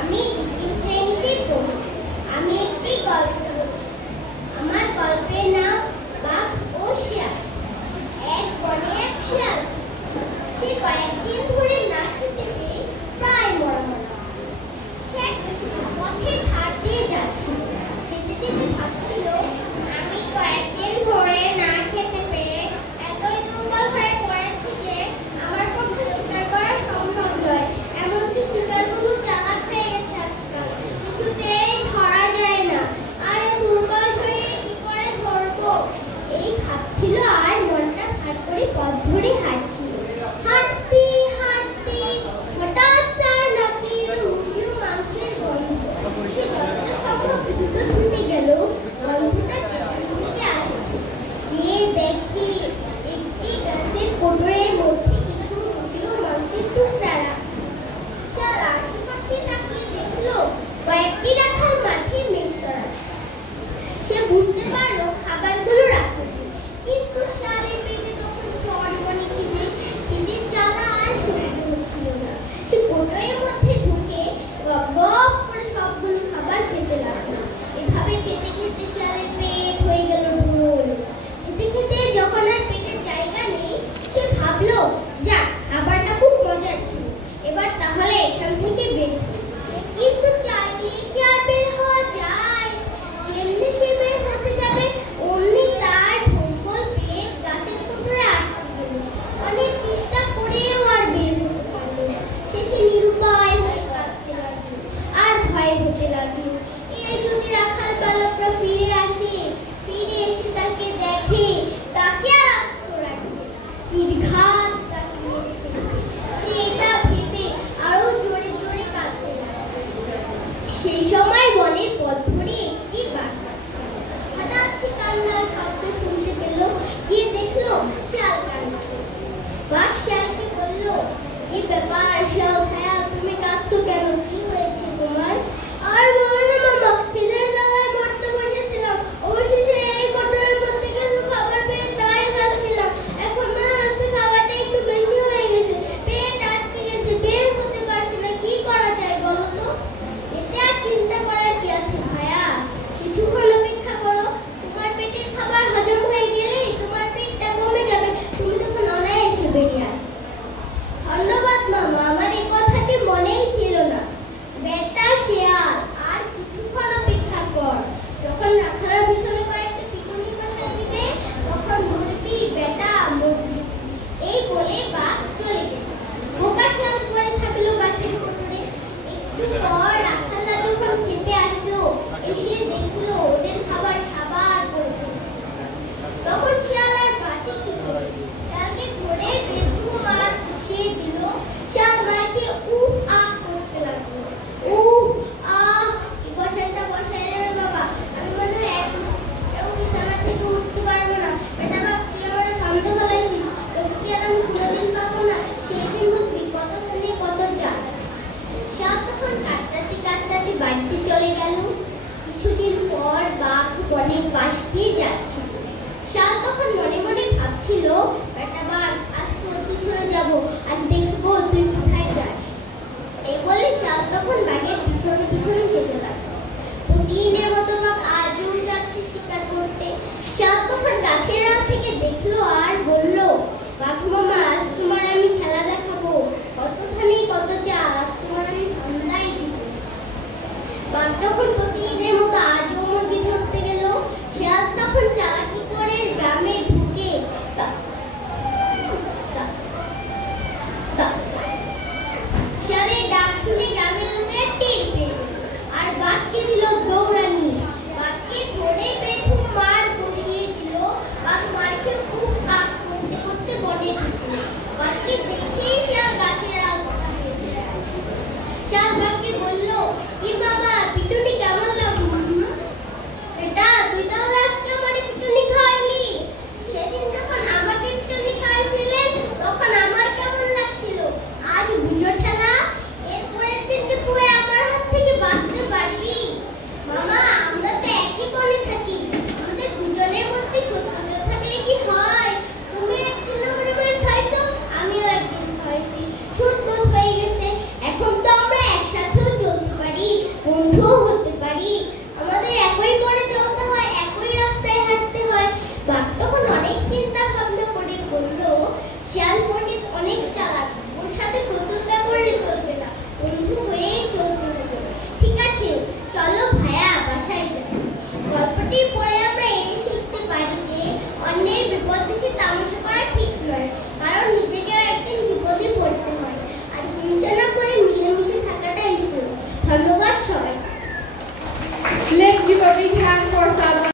আমি দ্বিতীয় শ্রেণীতে পড়ি। আমি একটি গল্প বলছি। আমার গল্পের নাম বাঘ ও শিয়াল। এক বনে এক শিয়াল ছিল। সে কয়েকদিন ধরে না খেতে পেয়ে প্রায় মরা মরা। সে পথে ধার দিয়ে যাচ্ছিল। যেতে যেতে ভাবছিল, আমি কয়েকদিন ধরে না খেতে পেয়ে এতই দুর্বল হয়ে পড়েছি যে আমার পক্ষে শিকার করা সম্ভব নয়। এমনকি শিকারগুলো চালাক হয়ে গেছে আজকাল, কিছুতেই ধরা যায় না। আর এই দুর্বল শরীরে কি করে ধরবো এই ভাবছিল, আর মনটা ভার করে পথ ধরে হাঁটছিল। হাঁটতে হাঁটতে হঠাৎ তার নাকে রুটি ও মাংসের গন্ধ। সে যতটা সম্ভব দ্রুত ছুটে গেল। গন্ধটা যেখান থেকে আসছে গিয়ে দেখে একটি গাছের কোটরের মধ্যে কিছু রুটি ও মাংসের টুকরা রাখা। শিয়াল আশেপাশে তাকিয়ে দেখলো কয়েকটি রাখাল মাঠে মেষ চড়াচ্ছে। সে বুঝতে পারলো খাবারগুলো রাখা, কিন্তু শিয়ালের পেটে তখন চড়মনে খিদের জ্বালা আর সহ্য হচ্ছিল না। সে কোটরের মধ্যে ঢুকে গপ গপ করে সবগুলো খাবার খেতে লাগলো। এভাবে খেতে খেতে শিয়ালের পেট হয়ে গেল ঢোল। খেতে খেতে যখন আর পেটের জায়গা নেই, সে ভাবলো, যাক, খাবারটা খুব মজার ছিল, এবার তাহলে এখান থেকে বের হই। কিন্তু চাইলে কি আর বের হওয়া যায়? যেমনি সে বের হতে যাবে, অমনি তার ভোম্বল পেট গাছের কোটরে আটকে গেল। অনেক চেষ্টা করেও আর বের হতে পারলো না। শেষে নিরুপায় হয়ে কাঁদতে লাগলো আর ভয় হতে লাগলো, এই যদি রাখাল বালকরা ফিরে আসে, ফিরে এসে তাকে দেখে, তাকে আর আস্ত রাখবে, নির্ঘাত তাকে মেরে ফেলবে। সে এটা ভেবে আরো জোরে জোরে কাঁদতে লাগলো। সেই সময় বনের পথ ধরে একটি বাঘ যাচ্ছিল। হঠাৎ সে কান্নার শব্দ শুনতে পেল, গিয়ে দেখলো শিয়াল কান্না করছে। বাঘ শিয়ালকে বলল, কি ব্যাপার শিয়াল ভাইয়া, তুমি কাঁদছো কেন? কি হয়েছে তোমার? আর বলো না মামা, খিদের জ্বালায় মরতে বসেছিলাম। অবশেষে এই কোটরের মধ্যে কিছু খাবার পেয়ে তাই খাচ্ছিলাম। এখন মনে হচ্ছে খাবারটা একটু বেশি হয়ে গেছে, পেট আটকে গেছে, বের হতে পারছি না। কি করা যায় বলো তো? এতে আর চিন্তা করার কি আছে ভাইয়া, কিছুক্ষণ অপেক্ষা করো। তোমার পেটের খাবার হজম হয়ে গেলেই তোমার পেটটা কমে যাবে, তুমি তখন অনায়াসে বেরিয়ে আসবে। ধন্যবাদ মামা, আমার এই কথাটি মনেই ছিল না। বেটা শিয়াল, আর কিছুক্ষণ অপেক্ষা কর। যখন রাখালরা পিছনে কয়েকটা পিটুনি বসা দিবে, তখন বলবি, বেটা মরবি। এই বলে বাঘ চলে গেল। বোকা শিয়াল পড়ে থাকলো গাছের কোটরে। একটু পর রাখালরা যখন খেতে আসলো, এসে দেখলো ওদের খাবার সাবার করে ফেলেছে। তখন শিয়াল আর বাঁচে কি করে? শিয়ালকে ধরে বেধু মার বসিয়ে দিল। শিয়াল মার খেয়ে উফ আহ করতে লাগলো। উফ আহ, কি বসানটা বসাইলে রে বাবা, আমি মনে হয় একটু বিছানা থেকে উঠতে পারবো না। বেটা বাপ, তুই আমার সামনে ফেলাইছিস, তোকে কি আর আমি কোনোদিন পাবো না? সেদিন বুঝবি কত ধনী কত যা। শিয়াল তখন কাঁদতে কাঁদতে বাড়িতে চলে গেল। কিছুদিন পর বাঘ বনের পাশ দিয়ে যাচ্ছিল। শিয়াল তখন মনে মনে ভাবছিল, বেটা বাঘ, আজ তোর পিছনে যাবো আর দেখবো তুই কোথায় যাস। এই বলে শিয়াল তখন বাঘের পিছনে পিছনে যেতে লাগলো। প্রতিদিনের মতো বাঘ আজও যাচ্ছে শিকার করতে। শিয়াল তখন গাছের আড়াল থেকে দেখলো আর বলল, বাঘ মামা, আজ তোমার আমি খেলা দেখাবো, কত ধানে কত চাল, আজ তোমার আমি ধান্দাই দিব। বাঘ যখন প্রতিদিনের মতো আজও মুরগি ধরতে গেল, শিয়াল তখন চালাকি করে গ্রামে ঢুকে শিয়ালের ডাক শুনে গ্রামের লোকেরা টের পেল আর বাঘকে দিল দৌড়ানি। বাঘকে ধরে বেধু মার বসিয়ে দিল। বাঘ মার খেয়ে খুব আগ করতে করতে বনে ঢুকল। বাঘকে দেখেই শিয়াল গাছের আড়াল থেকে বের হলো। শিয়াল বাঘকে বলল, কি